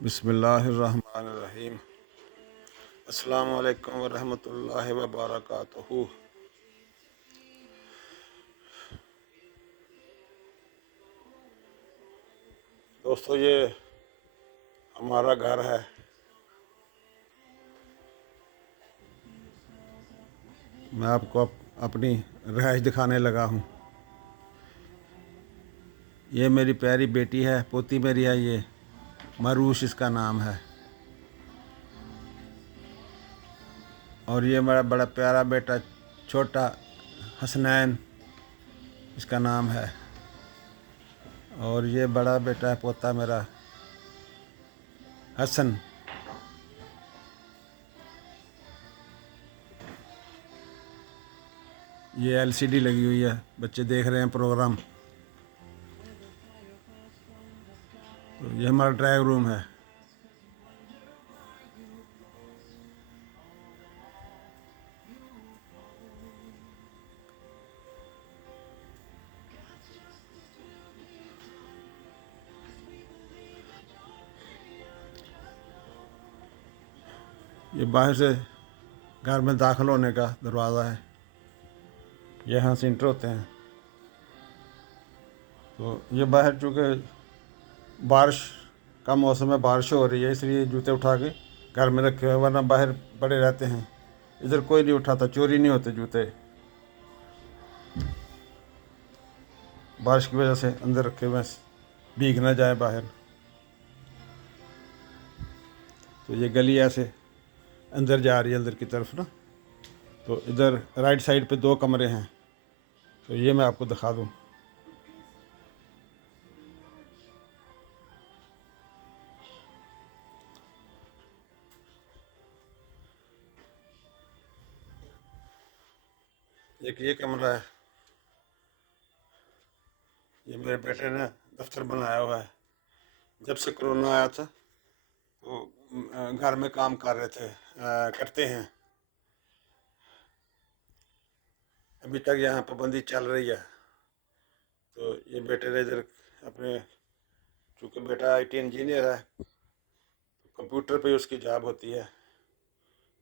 बिस्मिल्लाहिर्रहमानिर्रहीम। अस्सलामु अलैकुम वरहमतुल्लाहि वबरकातुहू। दोस्तों, ये हमारा घर है। मैं आपको अपनी रहाइश दिखाने लगा हूँ। ये मेरी प्यारी बेटी है, पोती मेरी है। ये मरूश इसका नाम है। और ये मेरा बड़ा प्यारा बेटा छोटा हसनैन इसका नाम है। और ये बड़ा बेटा है पोता मेरा हसन। ये एलसीडी लगी हुई है, बच्चे देख रहे हैं प्रोग्राम। तो ये हमारा ड्राइंग रूम है। ये बाहर से घर में दाखिल होने का दरवाज़ा है। यहाँ से इंटर होते हैं। तो ये बाहर चूँकि बारिश का मौसम है, बारिश हो रही है, इसलिए जूते उठा के घर में रखे हुए, वरना बाहर पड़े रहते हैं। इधर कोई नहीं उठाता, चोरी नहीं होते जूते। बारिश की वजह से अंदर रखे हुए, भीग ना जाए बाहर। तो ये गली ऐसे अंदर जा रही है, अंदर की तरफ ना। तो इधर राइट साइड पे 2 कमरे हैं। तो ये मैं आपको दिखा दूँ। एक ये कमरा है। ये मेरे बेटे ने दफ्तर बनाया हुआ है। जब से कोरोना आया था तो घर में काम कर रहे थे, करते हैं। अभी तक यहाँ पाबंदी चल रही है। तो ये बेटे ने इधर अपने, चूँकि बेटा आईटी इंजीनियर है, तो कंप्यूटर पे उसकी जॉब होती है।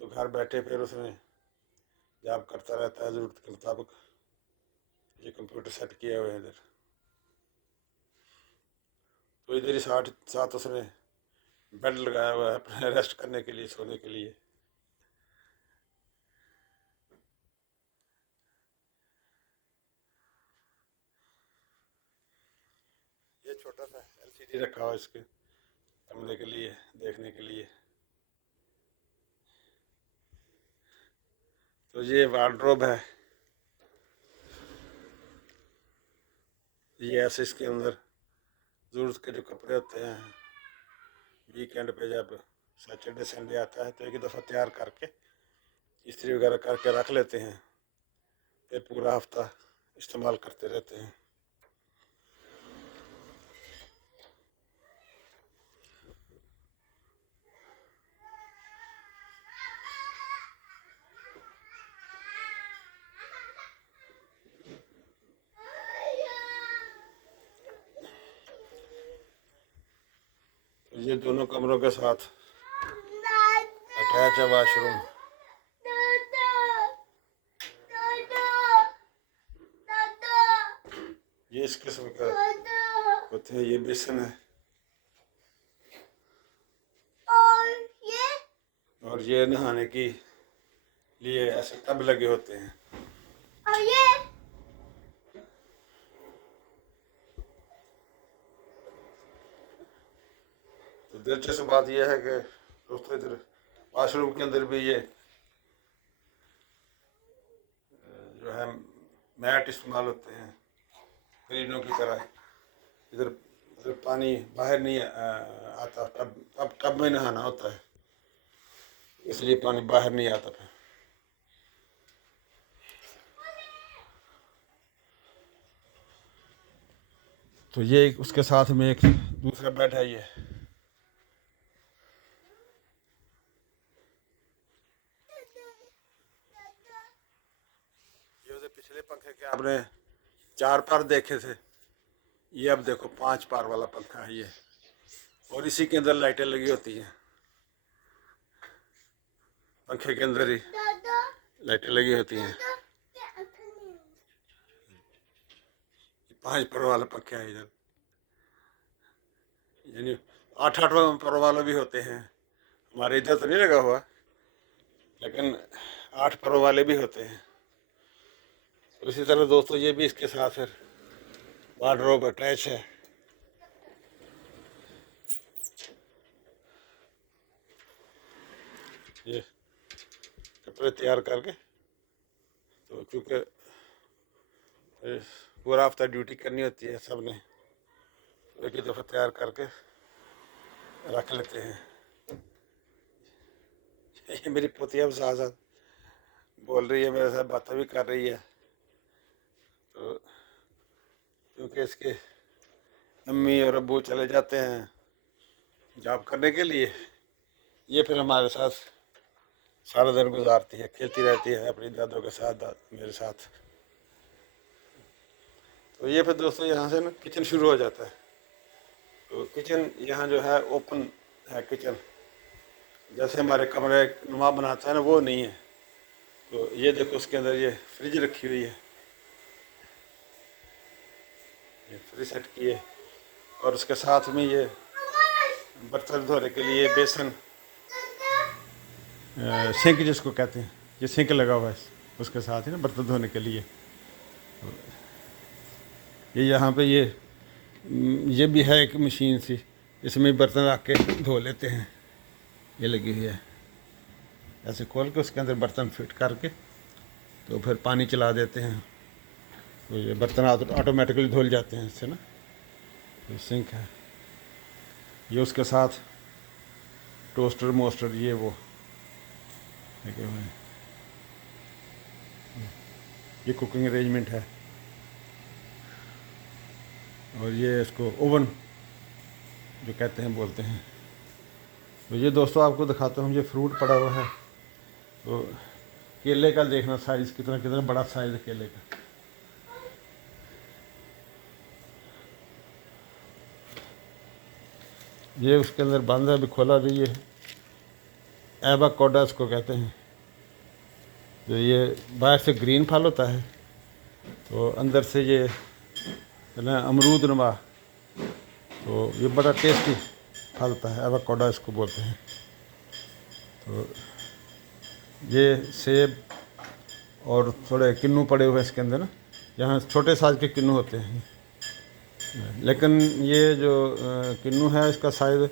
तो घर बैठे फिर उसने जॉब करता रहता है ज़रूरत के मुताबिक। ये कंप्यूटर सेट किया हुआ है इधर। तो इधर ही साथ साथ उसने बेड लगाया हुआ है अपने रेस्ट करने के लिए, सोने के लिए। ये छोटा सा एलसीडी रखा हुआ है इसके कमरे के लिए, देखने के लिए। तो ये वार्डरोब है। ये ऐसे इसके अंदर ज़रूरत के जो कपड़े होते हैं, वीकेंड पे जब सैटरडे संडे आता है तो एक दफ़ा तैयार करके इस्त्री वगैरह करके रख लेते हैं, फिर पूरा हफ्ता इस्तेमाल करते रहते हैं। तो ये दोनों कमरों के साथ अटैच है वाशरूम। ये इस किस्म का होते हैं। ये बेसन है। और ये नहाने के लिए ऐसे टब लगे होते हैं। तो दिलचस्प बात यह है कि दोस्तों, इधर वाशरूम के अंदर भी ये जो है मैट इस्तेमाल होते हैं करीनों की तरह। इधर इधर पानी बाहर नहीं आता, टब में नहाना होता है, इसलिए पानी बाहर नहीं आता फिर। तो ये उसके साथ में एक दूसरा बेड है। ये उधर पिछले पंखे के आपने 4 पर देखे थे, ये अब देखो 5 पर वाला पंखा है। ये और इसी के अंदर लाइटें लगी होती हैं, पंखे के अंदर ही लाइटें लगी होती हैं। 5 पर वाला पंखे हैं इधर, यानी 8 पर वाले भी होते हैं। हमारे इधर तो नहीं लगा हुआ, लेकिन 8 पर वाले भी होते हैं। तो इसी तरह दोस्तों ये भी इसके साथ फिर वार्डरोब अटैच है। ये कपड़े तैयार करके, तो चूँकि पूरा हफ्ता ड्यूटी करनी होती है सब ने, एक ही दफ़ा तैयार करके रख लेते हैं। ये मेरी पोतिया भी साथ साथ बोल रही है, मेरे साथ बातें भी कर रही है। तो क्योंकि इसके अम्मी और अब्बू चले जाते हैं जॉब करने के लिए, ये फिर हमारे साथ सारा दिन गुजारती है, खेलती रहती है अपनी दादों के साथ, मेरे साथ। तो ये फिर दोस्तों यहाँ से ना किचन शुरू हो जाता है। तो किचन यहाँ जो है ओपन है किचन, जैसे हमारे कमरे नुमा बनाता है ना, वो नहीं है। तो ये देखो उसके अंदर ये फ्रिज रखी हुई है, ये फ्रिज सेट की है, और उसके साथ में ये बर्तन धोने के लिए बेसन, सिंक जिसको कहते हैं, ये सिंक लगा हुआ है उसके साथ ही ना बर्तन धोने के लिए। ये यहाँ पे ये भी है एक मशीन सी, इसमें बर्तन रख के धो लेते हैं, ये लगी हुई है। ऐसे खोल के उसके अंदर बर्तन फिट करके तो फिर पानी चला देते हैं, तो ये बर्तन ऑटोमेटिकली धुल जाते हैं इससे ना। तो सिंक है, ये उसके साथ टोस्टर मोस्टर ये वो लगे हुए हैं। ये कुकिंग अरेंजमेंट है, और ये इसको ओवन जो कहते हैं बोलते हैं। तो ये दोस्तों आपको दिखाता हूँ, ये फ्रूट पड़ा हुआ है। तो केले का देखना साइज़ कितना कितना बड़ा साइज़ है केले का। ये उसके अंदर बंद है, अभी खोला भी। ये एवोकाडो इसको कहते हैं। तो ये बाहर से ग्रीन फल होता है, तो अंदर से ये है ना अमरूद नुमा। तो ये बड़ा टेस्टी फल होता है, एवोकाडो इसको बोलते हैं। तो ये सेब और थोड़े किन्नू पड़े हुए हैं इसके अंदर ना, यहाँ छोटे साइज़ के किन्नू होते हैं। लेकिन ये जो किन्नू है इसका साइज़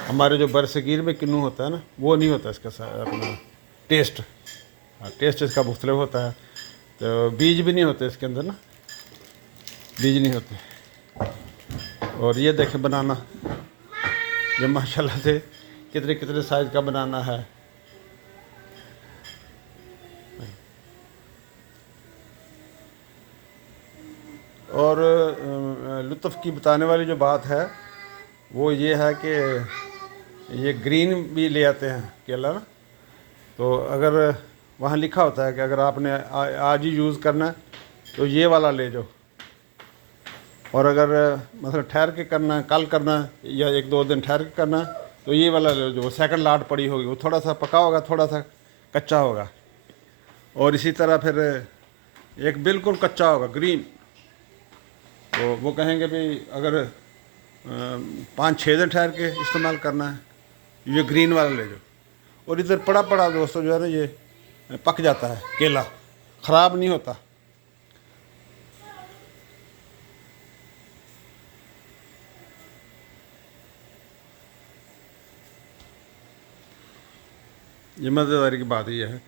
हमारे जो बरसगीर में किन्नू होता है ना, वो नहीं होता इसका अपना टेस्ट। टेस्ट इसका मुख्तलिफ होता है। तो बीज भी नहीं होते इसके अंदर ना, बीज नहीं होते। और ये देखें बनाना, ये माशाल्लाह से कितने कितने साइज़ का बनाना है। और लुत्फ़ की बताने वाली जो बात है वो ये है कि ये ग्रीन भी ले आते हैं केला ना। तो अगर वहाँ लिखा होता है कि अगर आपने आज ही यूज़ करना है तो ये वाला ले जाओ, और अगर मतलब ठहर के करना है, कल करना है या 1-2 दिन ठहर के करना है तो ये वाला ले जाओ। सेकंड लाट पड़ी होगी, वो थोड़ा सा पका होगा, थोड़ा सा कच्चा होगा। और इसी तरह फिर एक बिल्कुल कच्चा होगा ग्रीन, तो वो कहेंगे भाई अगर 5-6 दिन ठहर के इस्तेमाल करना है, ये ग्रीन वाला ले जाओ। और इधर पड़ा पड़ा दोस्तों जो है ना ये पक जाता है, केला ख़राब नहीं होता। ये मज़ेदारी की बात ये है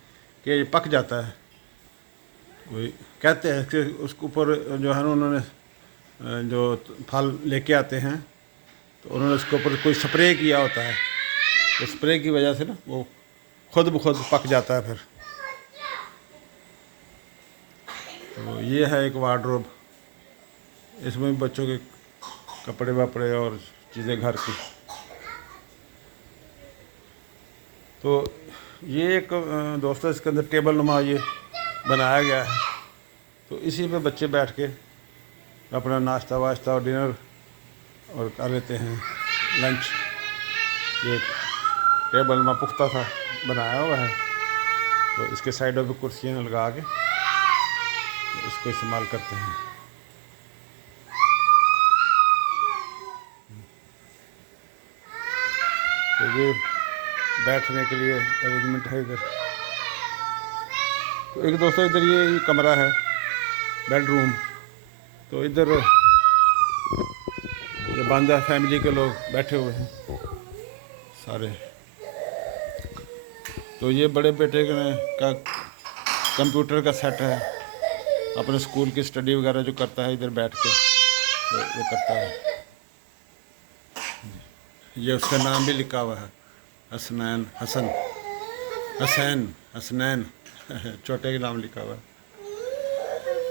कि ये पक जाता है। कोई कहते हैं कि उसके ऊपर जो है ना उन्होंने जो फल लेके आते हैं तो उन्होंने उसके ऊपर कोई स्प्रे किया होता है, तो स्प्रे की वजह से ना वो खुद ब खुद पक जाता है फिर। तो ये है एक वार्डरोब, इसमें बच्चों के कपड़े वपड़े और चीज़ें घर की। तो ये एक दोस्तों इसके अंदर टेबल नुमा ये बनाया गया है, तो इसी पे बच्चे बैठ के अपना नाश्ता वाश्ता और डिनर और कर लेते हैं। लंच ये टेबल में पुख्ता सा बनाया हुआ है, तो इसके साइडों पे कुर्सियाँ लगा के तो इसको इस्तेमाल करते हैं। तो ये बैठने के लिए अरेंजमेंट है इधर। तो एक दोस्तों इधर ये कमरा है, बेडरूम। तो इधर ये बंद है, फैमिली के लोग बैठे हुए हैं सारे। तो ये बड़े बेटे का कंप्यूटर का सेट है, अपने स्कूल की स्टडी वगैरह जो करता है इधर बैठ के तो वो करता है। ये उसका नाम भी लिखा हुआ है, हसनैन, हसनैन छोटे के नाम लिखा हुआ है।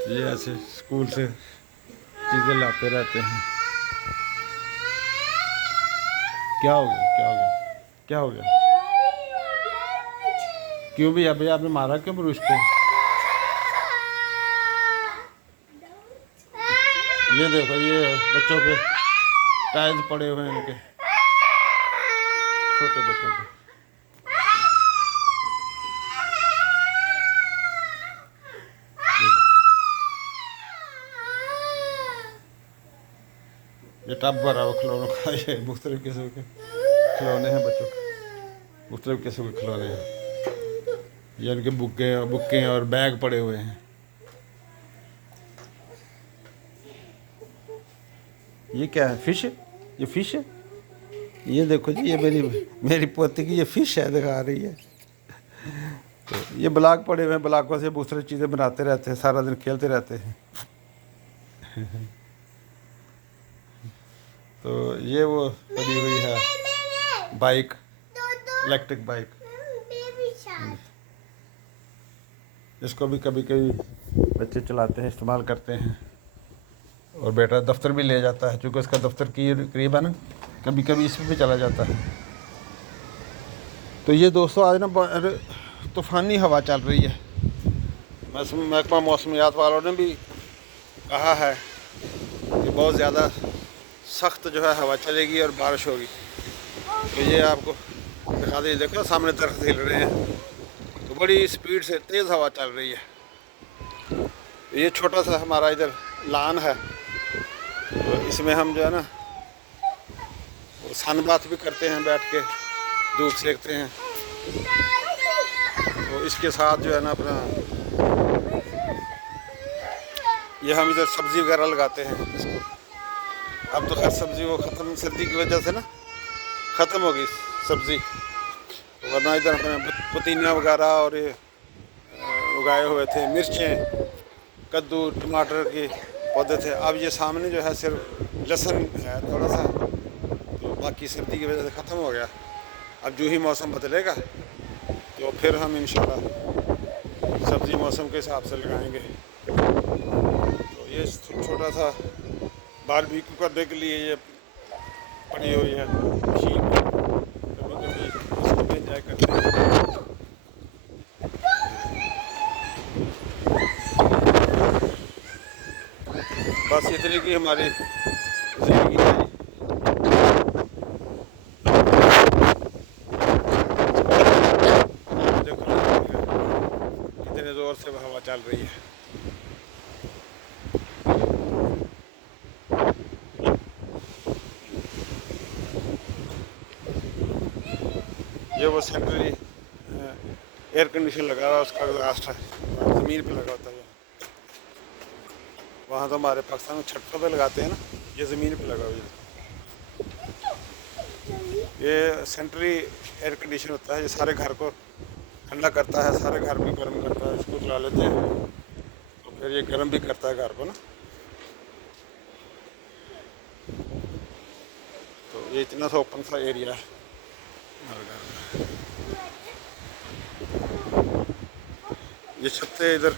ये ऐसे स्कूल से चीज़ें लाते रहते हैं। क्या हो गया, क्या हो गया, क्या हो गया? क्यों भैया, भैया आपने मारा क्यों ब्रूश को? ये देखो, ये बच्चों के टायर्स पड़े हुए हैं इनके, छोटे बच्चों के। ये टब भरा हुआ खिलौनों का, ये मुख्तलिफ किस्म के खिलौने हैं बच्चों के, मुख्तलिफ किस्म के खिलौने हैं। ये इनके बुक्के और बैग पड़े हुए हैं। ये क्या है? फिश? ये फिश है? ये देखो जी, ये मेरी पोती की ये फिश है, दिखा रही है। तो ये ब्लॉक पड़े हुए हैं, ब्लॉकों से दूसरी चीज़ें बनाते रहते हैं, सारा दिन खेलते रहते हैं। तो ये वो पड़ी हुई है बाइक, इलेक्ट्रिक बाइक। इसको भी कभी कभी बच्चे चलाते हैं, इस्तेमाल करते हैं। और बेटा दफ्तर भी ले जाता है, क्योंकि उसका दफ्तर की करीब है ना, कभी कभी इसमें भी चला जाता है। तो ये दोस्तों आज ना तूफ़ानी हवा चल रही है। महकमा मौसमियात वालों ने भी कहा है कि बहुत ज़्यादा सख्त जो है हवा चलेगी और बारिश होगी। तो ये आपको दिखा दीजिए, देखो सामने दरख्त हिल रहे हैं, तो बड़ी स्पीड से तेज़ हवा चल रही है। ये छोटा सा हमारा इधर लान है, तो इसमें हम जो है ना सन बात भी करते हैं, बैठ के धूप सेकते हैं। तो इसके साथ जो है ना अपना ये हम इधर सब्ज़ी वगैरह लगाते हैं इसको। अब तो खैर सब्ज़ी वो ख़त्म, सर्दी की वजह से ना ख़त्म हो गई सब्ज़ी, वरना इधर अपने पुदीना वगैरह और ये उगाए हुए थे, मिर्चें, कद्दू, टमाटर के पौधे थे। अब ये सामने जो है सिर्फ लहसुन है थोड़ा सा, तो बाकी सर्दी की वजह से ख़त्म हो गया। अब जो ही मौसम बदलेगा तो फिर हम इंशाल्लाह सब्ज़ी मौसम के हिसाब से लगाएंगे। तो ये छोटा सा बारबेक्यू करने के लिए ये पड़ी हुई है मशीन, कभी इसको एंजॉय करते हैं। बस इतनी की हमारी ज़िंदगी है। देखो कितने ज़ोर से हवा चल रही है। ये वो सेंट्रली एयर कंडीशन लगा हुआ, उसका एग्जॉस्ट है, ज़मीन पे लगा होता है। वहाँ तो हमारे पाकिस्तान में छतों पे लगाते हैं ना, ये ज़मीन पे लगा हुआ है। ये सेंट्रली एयर कंडीशन होता है, ये सारे घर को ठंडा करता है, सारे घर भी गर्म करता है। इसको चला लेते हैं तो फिर ये गर्म भी करता है घर को ना। तो ये इतना सा ओपन सा एरिया है हमारे घर में। ये छतें इधर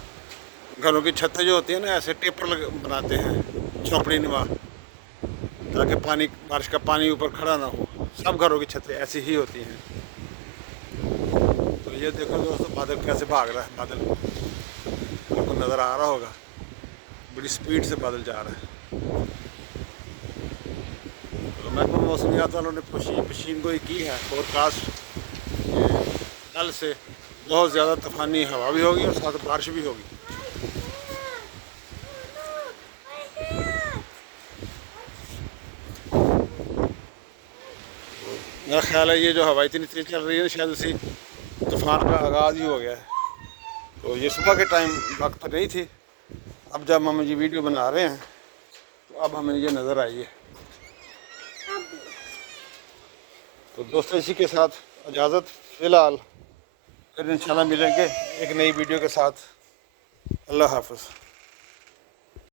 घरों की छतें जो होती है ना, ऐसे टेपर बनाते हैं झोंपड़ी नुमा, ताकि पानी, बारिश का पानी ऊपर खड़ा ना हो। सब घरों की छतें ऐसी ही होती हैं। तो ये देखो दोस्तों बादल कैसे भाग रहा है, बादल आपको नज़र आ रहा होगा, बड़ी स्पीड से बादल जा रहा है। तो लगभग मौसमियात वालों ने पेशीन गोई की है, फोरकास्ट कल से बहुत ज़्यादा तूफ़ानी हवा भी होगी और साथ बारिश भी होगी। मेरा ख्याल है ये जो हवा इतनी तेज़ चल रही है ना, शायद उसी तूफ़ान का आगाज़ ही हो गया है। तो ये सुबह के टाइम वक्त नहीं थी, अब जब हम ये वीडियो बना रहे हैं तो अब हमें ये नज़र आई है। तो दोस्तों इसी के साथ इजाज़त फ़िलहाल, फिर इंशाल्लाह मिलेंगे एक नई वीडियो के साथ। अल्लाह हाफ़िज़।